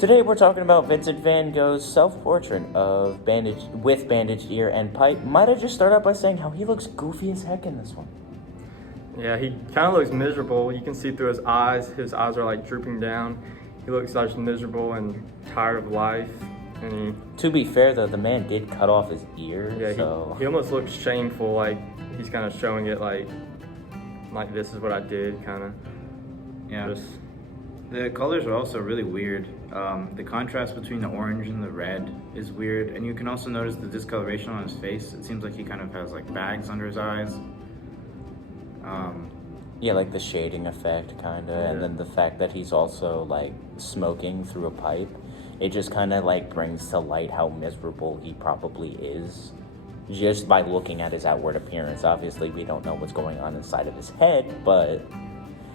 Today we're talking about Vincent van Gogh's self-portrait of bandaged ear and pipe. Might I just start out by saying how he looks goofy as heck in this one? Yeah, he kind of looks miserable. You can see through his eyes. His eyes are like drooping down. He looks like miserable and tired of life. And To be fair though, the man did cut off his ear, yeah, so... he almost looks shameful, like he's kind of showing it like this is what I did, kind of. Yeah. Just, The colors are also really weird. The contrast between the orange and the red is weird, and you can also notice the discoloration on his face. It seems like he kind of has like bags under his eyes. Yeah, like the shading effect, kinda, and then the fact that he's also, like, smoking through a pipe. It just kinda, like, brings to light how miserable he probably is. Just by looking at his outward appearance. Obviously, we don't know what's going on inside of his head, but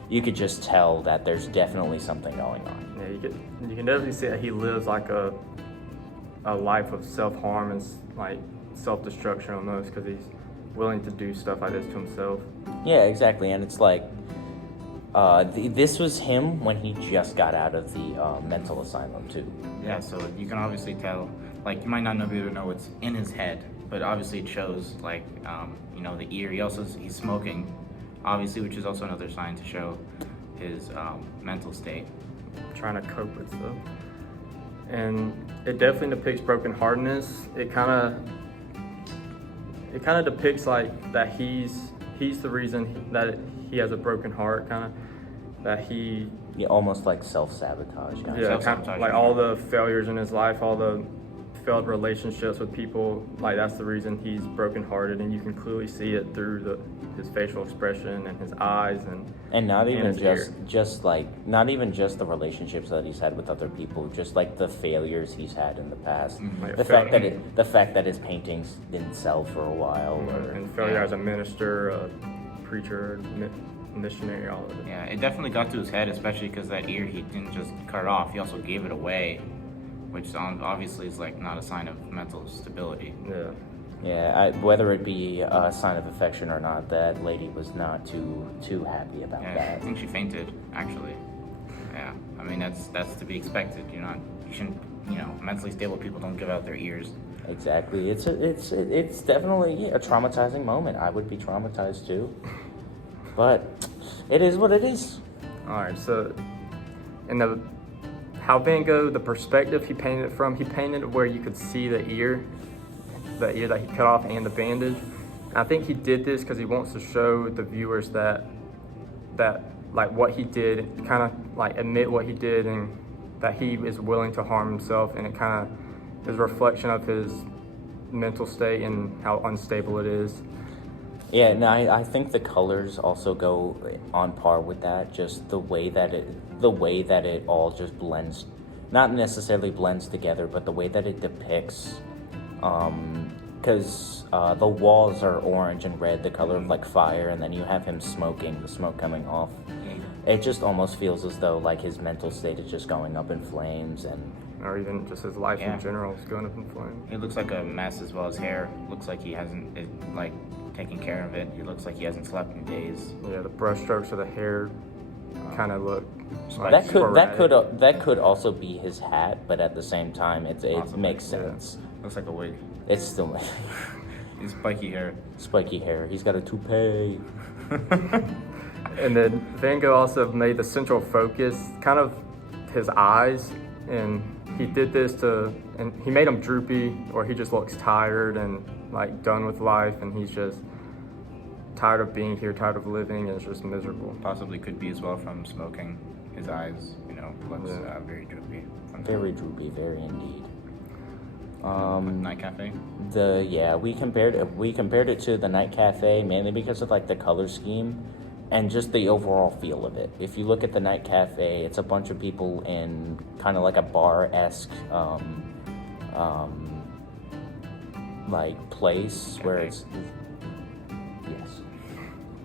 you could just tell that there's definitely something going on. yeah, you can definitely see that he lives like a life of self-harm and like self-destruction almost, because he's willing to do stuff like this to himself. Yeah, exactly, and it's like, this was him when he just got out of the mental asylum, too. Yeah, so you can obviously tell, like, you might not be able to know what's in his head, but obviously it shows, like, the ear. He's smoking, obviously, which is also another sign to show his mental state. Trying to cope with stuff. And it definitely depicts brokenheartedness. It kind of depicts like that he's the reason that he has a broken heart, kind of that he Yeah, almost like self-sabotage. yeah, Self-sabotage, kind of, like all the failures in his life, all the failed relationships with people, like that's the reason he's brokenhearted, and you can clearly see it through his facial expression and his eyes And not even his ear. not even just the relationships that he's had with other people, just like the failures he's had in the past. Like The fact that his paintings didn't sell for a while, and failure as a minister, a preacher, missionary, all of it. Yeah, it definitely got to his head, especially because that ear he didn't just cut off, he also gave it away, which obviously is like not a sign of mental stability. Yeah. whether it be a sign of affection or not, that lady was not too happy about Yeah, I that. think she fainted, actually. Yeah, I mean that's to be expected. You shouldn't. Mentally stable people don't give out their ears. Exactly. It's definitely a traumatizing moment. I would be traumatized too, but it is what it is. All right. So, how Van Gogh, the perspective he painted it from, he painted it where you could see the ear that he cut off and the bandage. And I think he did this because he wants to show the viewers that like what he did, kind of like admit what he did, and that he is willing to harm himself, and it kind of is a reflection of his mental state and how unstable it is. Yeah, no, I think the colors also go on par with that. Just the way that it all just blends, not necessarily blends together, but the way that it depicts. Because the walls are orange and red, the color of like fire, and then you have him smoking, the smoke coming off. It just almost feels as though like his mental state is just going up in flames, Or even just his life Yeah. in general is going up in flames. It looks like a mess, as well as hair. Looks like he hasn't taken care of it. He looks like he hasn't slept in days. Yeah, the brush strokes of the hair kind of look like that could also be his hat, but at the same time, it Possibly, makes yeah. sense. Looks like a wig. It's still His spiky hair. spiky hair. He's got a toupee. And then Van Gogh also made the central focus kind of his eyes, and he did this and he made him droopy, or he just looks tired and like done with life, and he's just tired of being here, tired of living, and it's just miserable. Possibly could be as well from smoking. His eyes, looks very droopy. Very droopy, very indeed. Night Cafe. We compared it to the Night Cafe mainly because of like the color scheme and just the overall feel of it. If you look at the Night Cafe, it's a bunch of people in kind of like a bar-esque like place where it's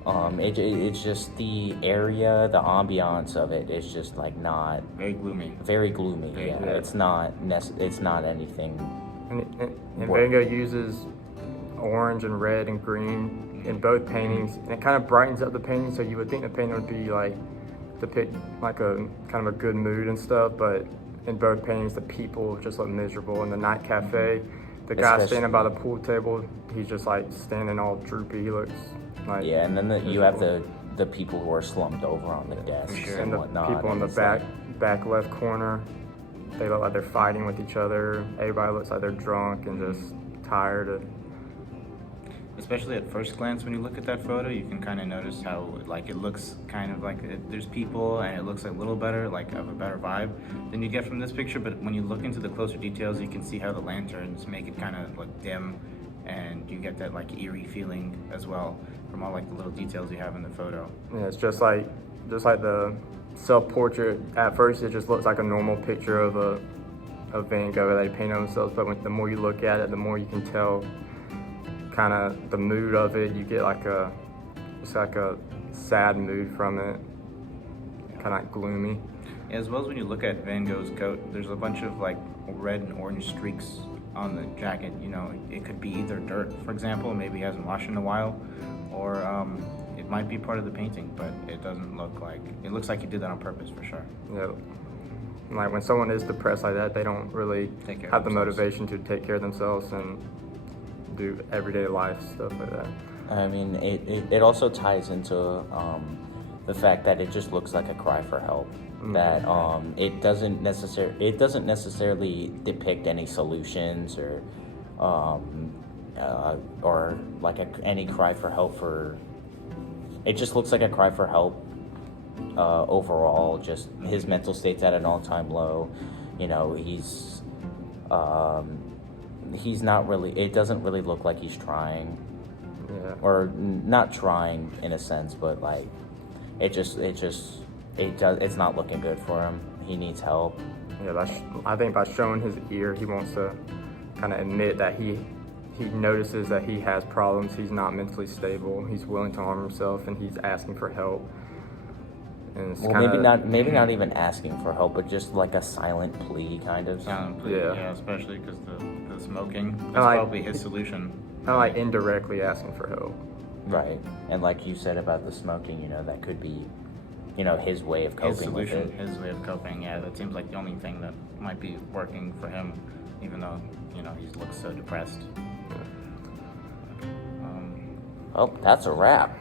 it's just the area, the ambiance of it is just like not Very gloomy. very gloomy. Very Yeah, gloomy. it's not anything. And Van Gogh uses orange and red and green in both paintings, and it kind of brightens up the painting, so you would think the painting would be like depict like a kind of a good mood and stuff, but in both paintings, the people just look miserable. In the night cafe, the guy standing by the pool table, he's just like standing all droopy. He looks like Yeah, and then you have the people who are slumped over on the desks Sure. and the whatnot. people in the and it's back left corner. They look like they're fighting with each other. Everybody looks like they're drunk and just tired. Especially at first glance, when you look at that photo, you can kind of notice how like it looks kind of like there's people, and it looks like a little better, like of a better vibe than you get from this picture. But when you look into the closer details, you can see how the lanterns make it kind of look dim, and you get that like eerie feeling as well from all like the little details you have in the photo. Yeah, it's just like the self-portrait. At first, it just looks like a normal picture of Van Gogh that they painted themselves. But the more you look at it, the more you can tell kind of the mood of it. You get like it's like a sad mood from it, kind of like gloomy. As well as when you look at Van Gogh's coat, there's a bunch of like red and orange streaks on the jacket. You know, it could be either dirt, for example, maybe he hasn't washed in a while, or it might be part of the painting, but it doesn't look like, it looks like he did that on purpose for sure. Yeah. Like when someone is depressed like that, they don't really Take care of have the themselves. motivation to take care of themselves and do everyday life stuff like that. I mean, it also ties into the fact that it just looks like a cry for help. Mhm. That it doesn't necessarily depict any solutions or like any cry for help for. It just looks like a cry for help overall. Just his mental state's at an all-time low. You know, he's not really. It doesn't really look like he's trying. Yeah. Or not trying in a sense, but like it's not looking good for him. He needs help. Yeah, I think by showing his ear, he wants to kind of admit that he notices that he has problems. He's not mentally stable. He's willing to harm himself, and he's asking for help. And it's Well, maybe not even asking for help, but just like a silent plea, kind of. Yeah. Especially because the smoking, that's like- probably his solution. kind of like indirectly asking for help. Right, and like you said about the smoking, you know, that could be, you know, his way of His coping with solution, it. his way of coping, yeah, that seems like the only thing that might be working for him, even though, you know, he looks so depressed. Oh, that's a wrap.